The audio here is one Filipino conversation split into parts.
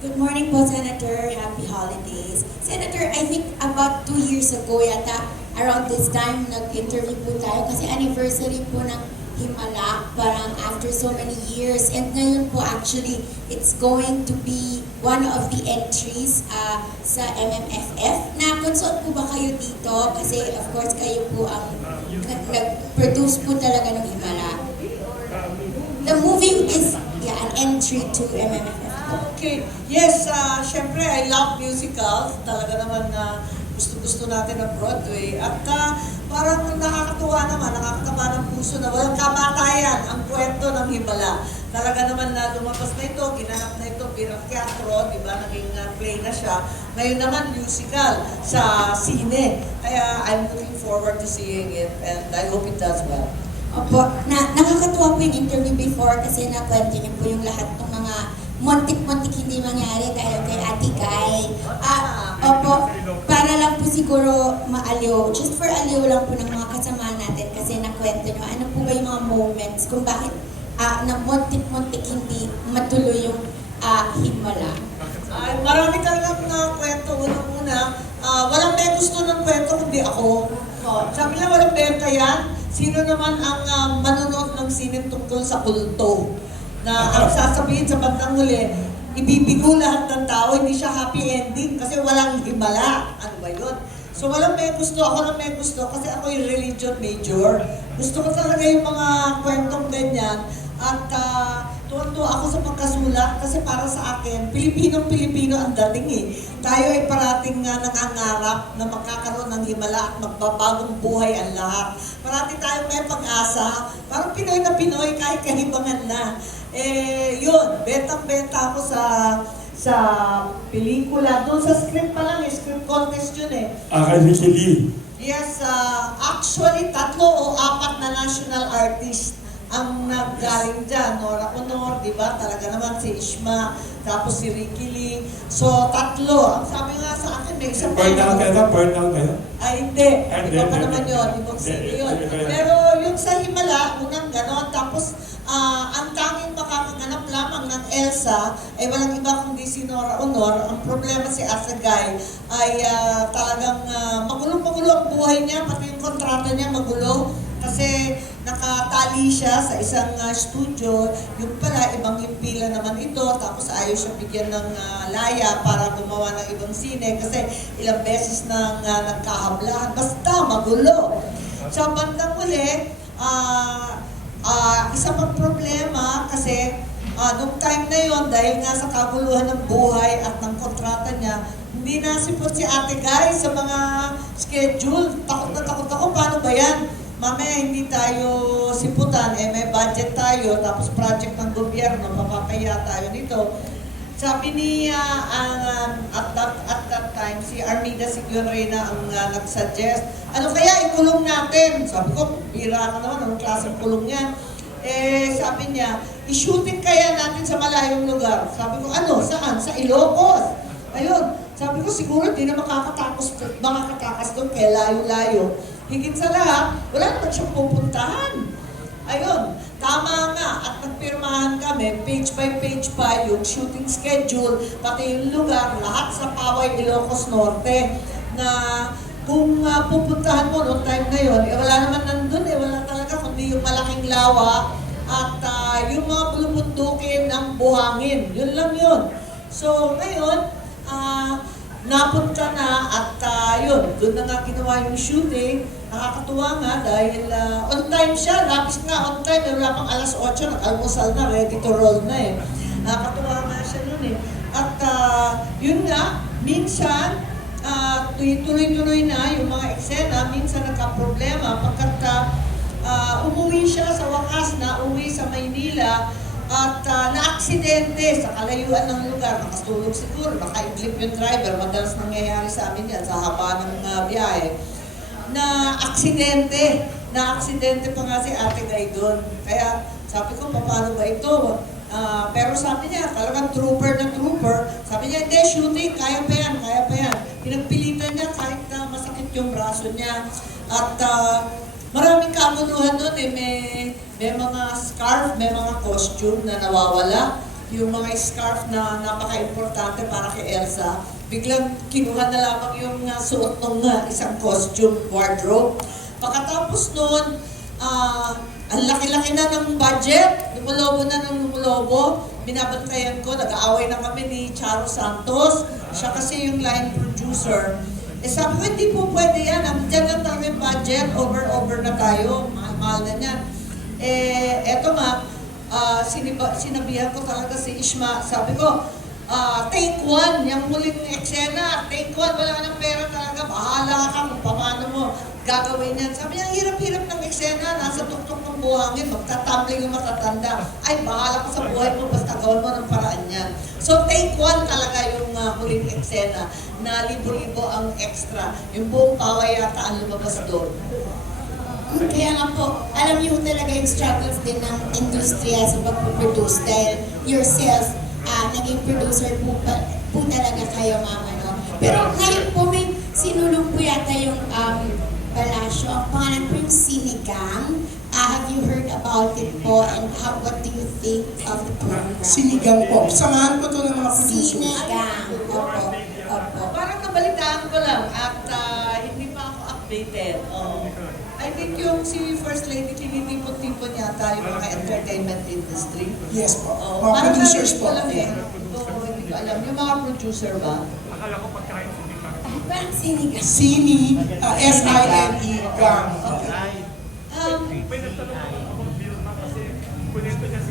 Good morning po, Senator. Happy holidays. Senator, I think about two years ago yata, around this time, nag-interview po tayo kasi anniversary po ng Himala, parang after so many years. And ngayon po actually, it's going to be one of the entries uh, sa MMFF. Na-consult po ba kayo dito? Kasi of course, kayo po ang nag- nag-produce po talaga ng Himala. The movie is yeah, an entry to MMFF. Okay. Yes, uh, syempre, I love musicals. Talaga naman na gusto-gusto natin ng Broadway. At uh, parang nakakatuwa naman, nakakataba ng puso na walang kamatayan ang kwento ng Himala. Talaga naman na lumabas na ito, ginanap na ito bilang teatro, di ba? Naging uh, play na siya. Ngayon naman musical sa sine. Kaya I'm looking forward to seeing it and I hope it does well. Opo, na, nakakatuwa po yung interview before kasi nakwento niyo po yung lahat ng mga montik-montik hindi mangyari dahil kay Ate Guy. Ah, opo, para lang po siguro maaliw, just for aliw lang po ng mga kasama natin kasi nakwento niyo, ano po ba yung mga moments kung bakit ah, na montik-montik hindi matuloy yung ah, himala. Ay, marami talagang na kwento. Unang-una, ah, walang may gusto ng kwento kundi ako. Oh, sabi nila walang benta yan. Sino naman ang ah, manonood ng sine tungkol sa kulto? Na ang sasabihin sa bandang huli, ibibigo lahat ng tao, hindi siya happy ending kasi walang himala. Ano ba yun? So walang may gusto, ako lang may gusto kasi ako yung religion major. Gusto ko talaga yung mga kwentong ganyan at uh, tuwan-tuwa ako sa pagkasulat kasi para sa akin, Pilipinong-Pilipino ang dating eh. Tayo ay parating nga nangangarap na magkakaroon ng himala at magbabagong buhay ang lahat. Parati tayong may pag-asa, parang Pinoy na Pinoy kahit kahibangan na. Eh, yun, betang-beta ako sa sa pelikula. Doon sa script pa lang, eh, script contest yun eh. Ah, Lee. Yes, uh, actually, tatlo o apat na national artist ang naggaling dyan. Nora Honor, di ba? Talaga naman si Ishma, tapos si Ricky Lee. So, tatlo. Ang sabi nga sa akin, may isang Burn out kayo na? Burn out kayo? Ay, hindi. Iba pa naman yun. Ibang hindi, yun. Pero yung sa Himala, unang ganon. Tapos, ah, ang tanging makakaganap lamang ng Elsa ay walang iba kundi si Honor. Ang problema si Asagay ay ah, talagang uh, magulo-magulo ang buhay niya, pati yung kontrata niya magulo. Kasi nakatali siya sa isang ah, studio, yung pala ibang impila naman ito, tapos ayaw siya bigyan ng ah, laya para gumawa ng ibang sine kasi ilang beses nang uh, nagkahablahan. Basta magulo. Sa bandang uli, ah, ah, isa pang problema kasi ah, nung time na yon dahil nga sa kaguluhan ng buhay at ng kontrata niya, hindi nasipot si Ate Guy sa mga schedule. Takot na takot ako, paano ba yan? Mamaya hindi tayo siputan, eh may budget tayo, tapos project ng gobyerno, mapapaya tayo nito. Sabi ni ang, um, at, that, at that time, si Armida Sigurena ang ah, nag-suggest, ano kaya ikulong natin? Sabi ko, bira ka naman, anong klaseng kulong yan? Eh, sabi niya, i-shooting kaya natin sa malayong lugar. Sabi ko, ano, saan? Sa Ilocos. Ayun, sabi ko, siguro di na makakatapos, makakatakas doon, kaya layo-layo. Higit sa lahat, wala naman siyang pupuntahan. Ayun, tama nga at nagpirmahan kami, page by page pa yung shooting schedule, pati yung lugar, lahat sa Paway, Ilocos Norte, na kung uh, pupuntahan mo noong time na yun, eh wala naman nandun eh, wala talaga kundi yung malaking lawa ah, yung mga bulubundukin ng buhangin, yun lang yun. So ngayon, ah, napunta na at ah, yun, doon na nga ginawa yung shooting. Nakakatuwa nga dahil ah, on time siya, lapis nga on time, wala pang alas 8, nag-almusal na, ready to roll na eh. Nakakatuwa nga siya nun eh. At ah, yun nga, minsan, tuloy- tuloy-tuloy na yung mga eksena, minsan ah, umuwi siya sa wakas na uwi sa Maynila at uh, na-aksidente sa kalayuan ng lugar, nakatulog siguro, baka idlip yung driver, madalas nangyayari sa amin yan sa haba ng ah, biyahe, na aksidente, na aksidente pa nga si Ate Guy doon. Kaya sabi ko, paano ba ito? Ah, pero sabi niya, talagang trooper na trooper. Sabi niya, hindi, shooting, kaya pa yan, kaya pa yan. Pinagpilitan niya kahit na masakit yung braso niya. At ah, maraming kamuluhan doon eh. May, may mga scarf, may mga costume na nawawala. yung mga scarf na napaka-importante para kay Elsa, biglang kinuha na lamang yung uh, suot ng uh, isang costume wardrobe. Pagkatapos noon, ah, ang laki-laki na ng budget, lumulobo na ng lumulobo. Binabantayan ko, nag-aaway na kami ni Charo Santos. Siya kasi yung line producer. Eh sabi ko, hindi po pwede yan. Ang lang budget, over-over na tayo. Mahal-mahal na yan. Eh, eto nga, ah, siniba, sinabihan ko talaga si Ishma. Sabi ko, ah, take one, yung muling eksena, take one, wala ka ng pera talaga, bahala ka kung paano mo gagawin yan. Sabi niya, hirap-hirap ng eksena, nasa tuktok ng buhangin, magtatumbling yung matatanda. Ay, bahala ka sa buhay mo, basta gawin mo ng paraan yan. So, take one talaga yung uh, huling eksena na libo-libo ang extra. Yung buong paway yata ang lumabas doon. Kaya nga po, alam niyo talaga yung struggles din ng industriya sa pagpuproduce dahil yourself, ah, naging producer po, po talaga kayo, mama, no? Pero ngayon po, may sinulong po yata yung um, Palasyo. Ang pangalan po yung Sinigang. Ah, have you heard about it po? And how, what do think of the program? Sinigang po. Samahan ko to ng mga producers. Sinigang. Opo. Opo. Parang nabalitaan ko lang at ah, hindi pa ako updated. Oh. I think yung si First Lady, tinitipon-tipon yata yung mga entertainment industry. Yes po. Oh, Mga parang producers po. ko lang eh. Oo, hindi ko alam. Yung mga producer ba? Parang Sinigang. Sini, uh, S-I-N-E, gang. Um, Yeah.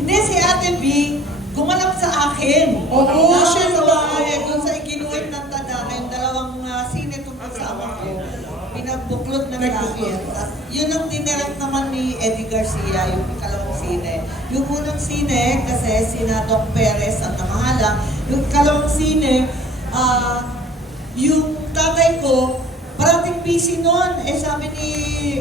Hindi, si Ate B, gumanap sa akin. Oo, siya sa ba? bahay, doon sa ikinuwit ng tadaka, yung dalawang uh, sine tungkol sa ama ko. Pinagbuklod ng akin. At yun ang dinirect naman ni Eddie Garcia, yung ikalawang sine. Yung unang sine, kasi sina Doc Perez ang namahala. Yung ikalawang sine, ah, yung tatay ko, parating busy noon. Eh sabi ni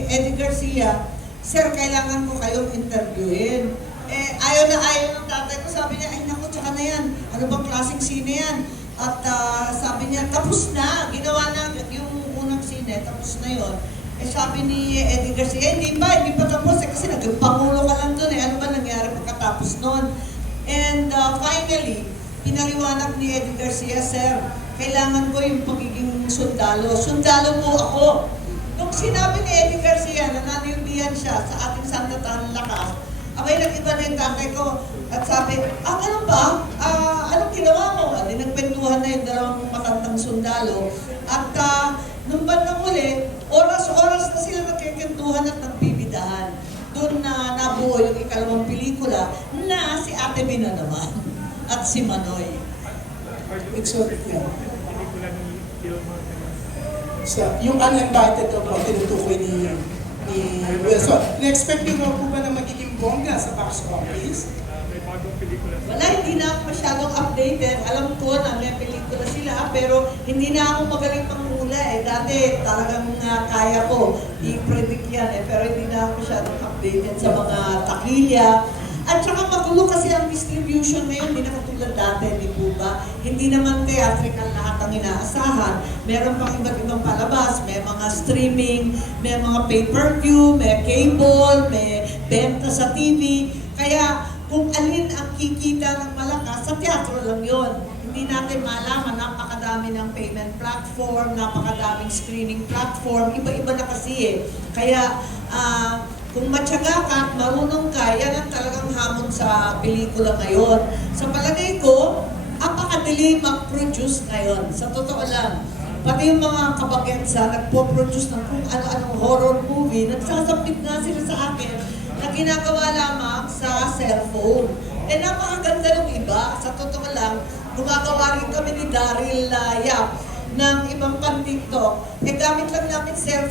Eddie Garcia, Sir, kailangan ko kayong interviewin. Eh, ayaw na ayaw ng tatay ko. Sabi niya, ay naku, tsaka na yan. Ano bang klaseng sine yan? At ah, sabi niya, tapos na. Ginawa na yung unang sine, tapos na yon. Eh sabi ni Eddie Garcia, eh, hindi pa, hindi pa tapos. Eh, kasi nagpangulo ka lang doon eh. Ano ba nangyari pagkatapos noon? And ah, finally, pinaliwanag ni Eddie Garcia, Sir, kailangan ko yung pagiging sundalo. Sundalo po ako. Nung sinabi ni Eddie Garcia na nanayundihan siya sa ating sandatahan lakas, abay nag-iba na yung tatay ko. At sabi, ah, ano ba? Ah, anong ginawa mo? At nagpentuhan na yung dalawang matandang sundalo. At ah, nung bandang huli, oras-oras na sila nagkikintuhan at nagbibidahan. Doon na nabuo yung ikalawang pelikula na si Ate Bina naman at si Manoy. It's so, yeah. So, yung uninvited ko po, tinutukoy ni ni Will. So, na-expect niyo po ba na magiging bongga sa box office? Wala, hindi na ako masyadong updated. Alam ko na may pelikula sila, pero hindi na ako magaling panghula eh. Dati talagang uh, kaya ko i-predict yan eh, pero hindi na ako masyadong updated sa mga takilya. At saka magulo kasi ang distribution ngayon, hindi na katulad dati, di po ba? Hindi naman theatrical lahat ang inaasahan. Meron pang iba't ibang palabas, may mga streaming, may mga pay-per-view, may cable, may benta sa TV. Kaya kung alin ang kikita ng malakas, sa teatro lang yon. Hindi natin malaman, napakadami ng payment platform, napakadaming screening platform, iba-iba na kasi eh. Kaya, ah, kung matyaga ka at marunong ka, yan ang talagang hamon sa pelikula ngayon. Sa palagay ko, apakadali mag-produce ngayon. Sa totoo lang. Pati yung mga kabagetsa, nagpo-produce ng kung ano-anong horror movie, nagsasabit nga sila sa akin na ginagawa lamang sa cellphone. Eh, napakaganda ng iba. Sa totoo lang, gumagawa rin kami ni Daryl uh, Yap ng ibang pan-TikTok. Eh, gamit lang namin cellphone,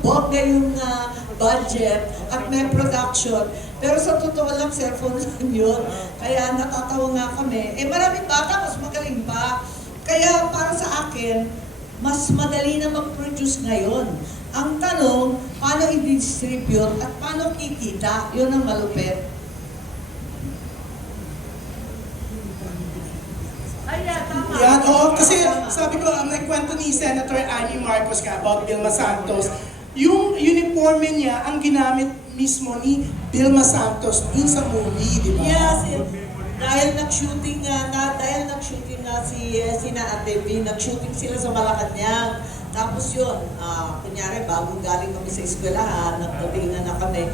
talagang bonggang-bongga yung ah, budget at may production. Pero sa totoo lang, cellphone lang yun. Kaya natatawa nga kami. Eh, maraming bata, mas magaling pa. Kaya para sa akin, mas madali na mag-produce ngayon. Ang tanong, paano i-distribute at paano kikita? Yun ang malupit. Ay, yeah, tama. Yan, oo. Kasi sabi ko, ang nagkwento ni Senator Annie Marcos ka about Vilma Santos, yung uniforme niya ang ginamit mismo ni Vilma Santos dun sa movie, di ba? Yes, yes. Dahil nag-shooting nga na, dahil nag-shooting nga si eh, si na Ate B, nag-shooting sila sa Malacanang. Tapos yun, ah, kunyari, bago galing kami sa eskwelahan, nagdatingan na kami.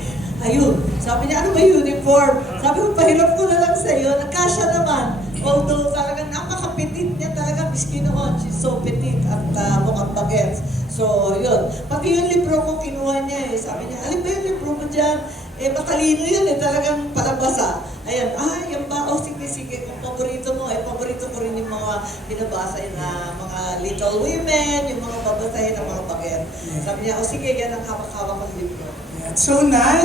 Ayun, sabi niya, ano ba uniform? Sabi ko, pahirap ko na lang sa iyo, nagkasya naman. Although talagang napaka-petit niya talaga, miski noon, she's so petit at ah, mukhang bagets. So, yun. Pati yung libro ko, kinuha niya eh. Sabi niya, alin ba yung libro mo dyan? Eh, matalino yun eh, talagang palabasa. Ayan, ah, yan ba? Oh, sige, sige, kung paborito mo, eh, paborito ko rin yung mga binabasa ah, mga Little Women, yung mga babasahin ng mga baget. Sabi niya, oh, sige, yan ang hawak-hawak ng libro. Yeah, So nice.